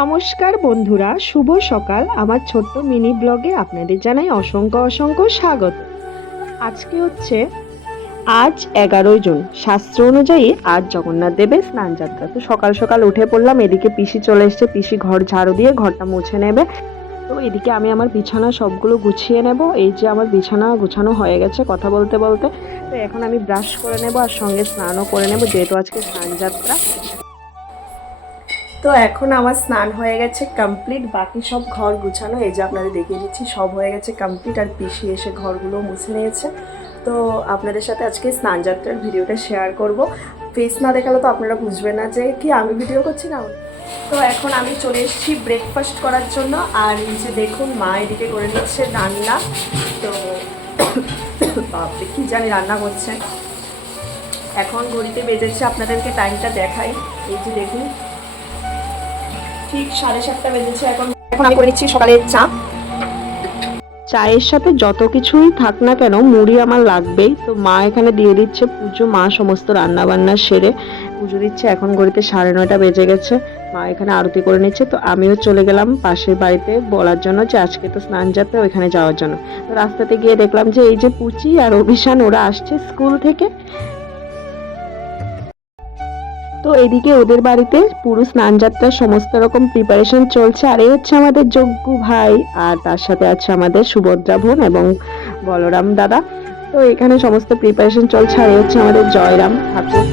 নমস্কার বন্ধুরা, শুভ সকাল। আমার ছোট্ট মিনি ব্লগে আপনাদের জানাই অসংখ্য অসংখ্য স্বাগত। আজকে হচ্ছে আজ 11ই জুন। শাস্ত্র অনুযায়ী আজ জগন্নাথ দেবের স্নান যাত্রা। তো সকাল সকাল উঠে পড়লাম। এদিকে পিসি চলে এসছে, পিসি ঘর ঝাড়ু দিয়ে ঘরটা মুছে নেবে। তো এদিকে আমি আমার বিছানা সবগুলো গুছিয়ে নেব। এই যে আমার বিছানা গুছানো হয়ে গেছে কথা বলতে বলতে। তো এখন আমি ব্রাশ করে নেব আর সঙ্গে স্নানও করে নেব, যেহেতু আজকে স্নান যাত্রা। তো এখন আমার স্নান হয়ে গেছে কমপ্লিট, বাকি সব ঘর গুছানো এই যে আপনাদের দেখিয়ে দিচ্ছি, সব হয়ে গেছে কমপ্লিট। আর পিসি এসে ঘরগুলো মুছে নিয়েছে। তো আপনাদের সাথে আজকে স্নান যাত্রার ভিডিওটা শেয়ার করব। ফেস না দেখালে তো আপনারা বুঝবেন না যে কি আমি ভিডিও করছি না। তো এখন আমি চলে এসেছি ব্রেকফাস্ট করার জন্য। আর এই যে দেখুন মা এদিকে করে নিচ্ছে রান্না। তো বাপরে কি জানি রান্না করছে। এখন ঘড়িতে বেজেছে, আপনাদেরকে টাইমটা দেখাই। এই যে দেখুন ঠিক 7:30 বেজেছে। এখন আমি করে নিচ্ছি সকালের চা। চায়ের সাথে যত কিছুই থাক না কেন মুড়ি আমার লাগবেই। তো মা এখানে দিয়ে দিচ্ছে পুজো, মা সমস্ত রান্না বান্না সেরে পুজো দিচ্ছে। এখন ঘড়িতে 9:30 বেজে গেছে। মা এখানে আরতি করে নিচ্ছে। তো আমিও চলে গেলাম পাশের বাড়িতে বলার জন্য যে আজকে তো স্নান যাত্রা, ওইখানে যাওয়ার জন্য। তো রাস্তাতে গিয়ে দেখলাম যে এই যে পুচি আর অভিশান ওরা আসছে স্কুল থেকে। তো এদিকে ওদের বাড়িতে পুরো স্নান যাত্রার সমস্ত রকম প্রিপারেশন চলছে। আর এই হচ্ছে আমাদের যজ্ঞ ভাই, আর তার সাথে আছে আমাদের সুভদ্রা বোন এবং বলরাম দাদা। তো এখানে সমস্ত প্রিপারেশন চলছে। আর এই হচ্ছে আমাদের জয়রাম ঠাকুর।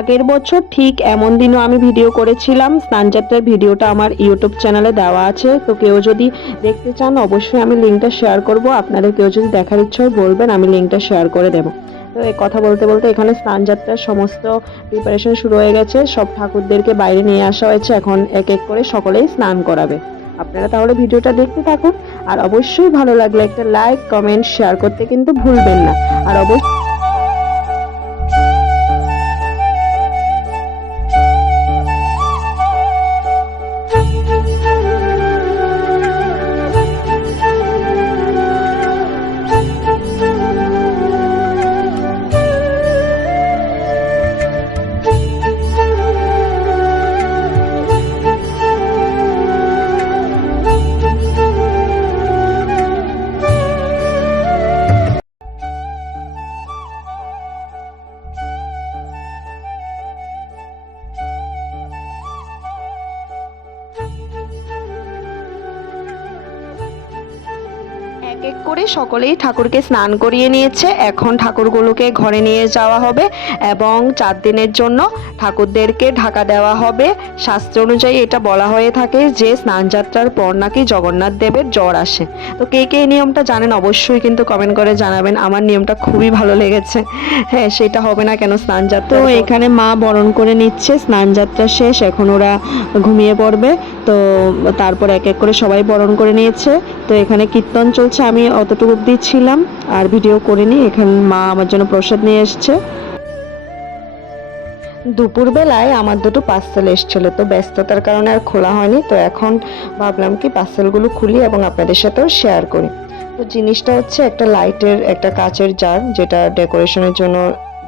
আগের বছর ঠিক এমন দিনও আমি ভিডিও করেছিলাম। স্নানযাত্রার ভিডিওটা আমার ইউটিউব চ্যানেলে দেওয়া আছে। তো কেউ যদি দেখতে চান অবশ্যই আমি লিঙ্কটা শেয়ার করব। আপনাদের কেউ যদি দেখার ইচ্ছা হয় বলবেন, আমি লিঙ্কটা শেয়ার করে দেবো। তো এই কথা বলতে বলতে এখানে স্নানযাত্রার সমস্ত প্রিপারেশন শুরু হয়ে গেছে। সব ঠাকুরদেরকে বাইরে নিয়ে আসা হয়েছে। এখন এক এক করে সকলেই স্নান করাবে। আপনারা তাহলে ভিডিওটা দেখতে থাকুন। আর অবশ্যই ভালো লাগলে একটা লাইক কমেন্ট শেয়ার করতে কিন্তু ভুলবেন না। আর অবশ্যই এক এক করে সকলেই ঠাকুরকে স্নান করিয়ে নিয়েছে। এখন ঠাকুরগুলোকে ঘরে নিয়ে যাওয়া হবে এবং 4 দিনের জন্য ঠাকুরদেরকে ঢাকা দেওয়া হবে। শাস্ত্র অনুযায়ী এটা বলা হয়ে থাকে যে স্নান যাত্রার পর নাকি জগন্নাথ দেবের জ্বর আসে। তো কে কে এই নিয়মটা জানেন অবশ্যই কিন্তু কমেন্ট করে জানাবেন। আমার নিয়মটা খুবই ভালো লেগেছে। হ্যাঁ, সেটা হবে না কেন স্নান যাত্রা। তো এখানে মা বরণ করে নিচ্ছে। স্নান যাত্রা শেষ, এখন ওরা ঘুমিয়ে পড়বে। তো তারপর এক এক করে সবাই বরণ করে নিয়েছে। তো এখানে কীর্তন চলছে, আমি অতটুকু অবধি ছিলাম আর ভিডিও করিনি। এখানে মা আমার জন্য প্রসাদ নিয়ে এসছে। দুপুরবেলায় আমার দুটো পার্সেল এসেছিল, তো ব্যস্ততার কারণে আর খোলা হয়নি। তো এখন ভাবলাম কি পার্সেলগুলো খুলি এবং আপনাদের সাথেও শেয়ার করি। তো জিনিসটা হচ্ছে একটা লাইটের একটা কাচের জার, যেটা ডেকোরেশনের জন্য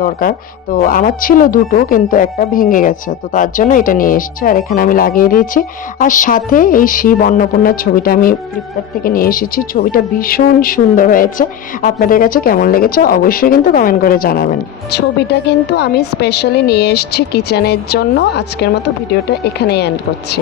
দরকার। তো আমার ছিল দুটো, কিন্তু একটা ভেঙে গেছে, তো তার জন্য এটা নিয়ে এসেছে। আর এখানে আমি লাগিয়ে দিয়েছি। আর সাথে এই শিব অন্নপূর্ণার ছবিটা আমি ফ্লিপকার্ট থেকে নিয়ে এসেছি। ছবিটা ভীষণ সুন্দর হয়েছে। আপনাদের কাছে কেমন লেগেছে অবশ্যই কিন্তু কমেন্ট করে জানাবেন। ছবিটা কিন্তু আমি স্পেশালি নিয়ে এসেছি কিচেনের জন্য। আজকের মতো ভিডিওটা এখানেই এন্ড করছি।